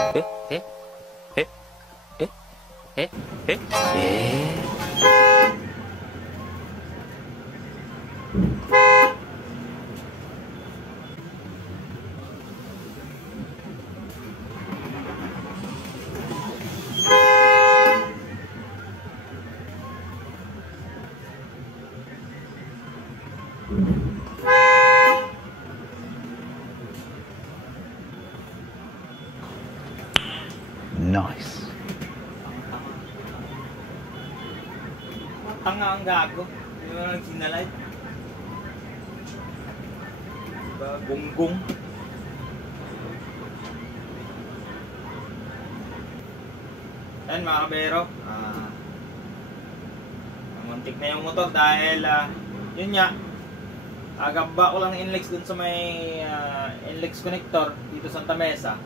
ええええええNice. Tanga ang gago. Yung mga nagsinalight. Diba? Gunggong. Ayan mga kabero. Muntik na yung motor dahil yun nga. Agaba ko lang ng inlex dun sa may inlex connector dito sa Santa Mesa.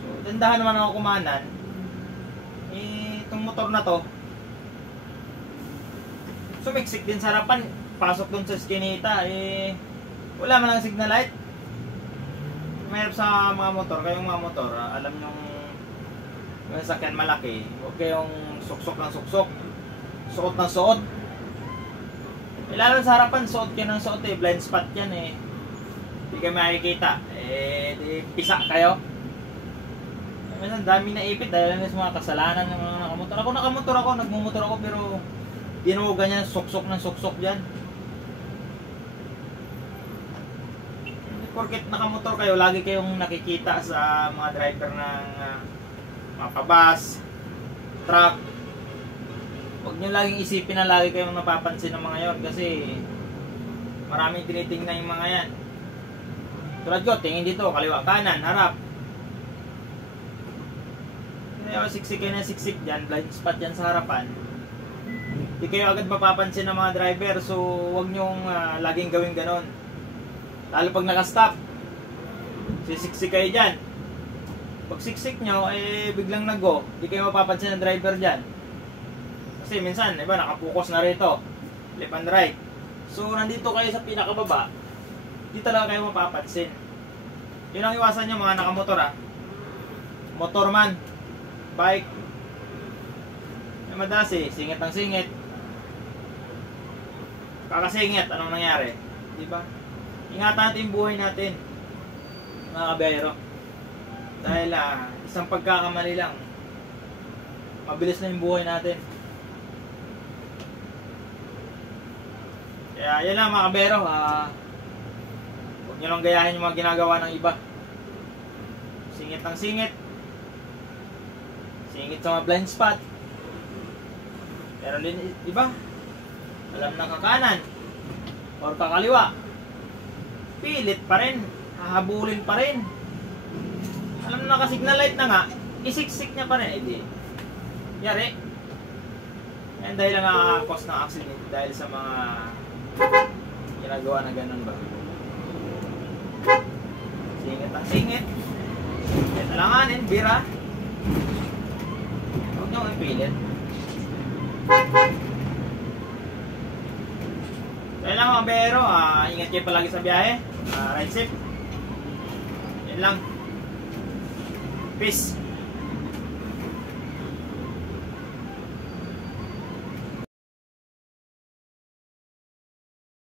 So, dandahan naman ako kumanan. Itong motor na to sumiksik din sa harapan, pasok dun sa skinita, wala man lang signal light. Mayroon sa mga motor, kayong mga motor, alam nyong yung sakyan malaki, huwag kayong suksok ng suksok, suot ng suot. Lalo sa harapan, suot kayo ng suot blind spot yan hindi kayo makikita, di pisa kayo. Minsan dami na ipit dahil sa mga kasalanan ng mga nakamotor. Ako nagmumotor ako pero di na mo ganyan suksok ng suksok dyan. Porket nakamotor kayo, lagi kayong nakikita sa mga driver ng mga pabas, truck. Huwag nyo laging isipin na lagi kayong napapansin ng mga yon kasi maraming tinitingnan yung mga yan. Tulad ko, tingin dito, kaliwa, kanan, harap. Kaya siksik kayo na siksik dyan, blind spot dyan sa harapan. Hindi kayo agad mapapansin ng mga driver, so huwag nyong laging gawin ganon. Lalo pag nakastop, sisiksik kayo dyan. Pag siksik nyo, biglang nag-go, hindi kayo mapapansin ng driver dyan. Kasi minsan, iba, nakapokus na rito, left and right. So nandito kayo sa pinakababa, hindi talaga kayo mapapansin. Yun ang iwasan nyo mga nakamotor motor man, bike, madalas singit ng singit. Kakasingit, anong nangyari? Diba? Ingatan natin yung buhay natin, mga kabero. Dahil isang pagkakamali lang, mabilis na yung buhay natin. Kaya yan lang mga kabero. Huwag nyo lang gayahin yung mga ginagawa ng iba. Singit ng singit. Singit sa mga blind spot. Pero din iba, alam na kakanan or kakaliwa, pilit pa rin, hahabulin pa rin. Alam na naka-signal light na nga, isiksik niya pa rin, yari. Yan dahil lang nakaka-cause ng accident dahil sa mga ginagawa na ganun ba. Singit ang singit, talanganin, bira. Huwag nyo ipilit. Kaya lang mga bero, ingat kayo palagi sa biyahe, ride safe. Yan lang. Peace.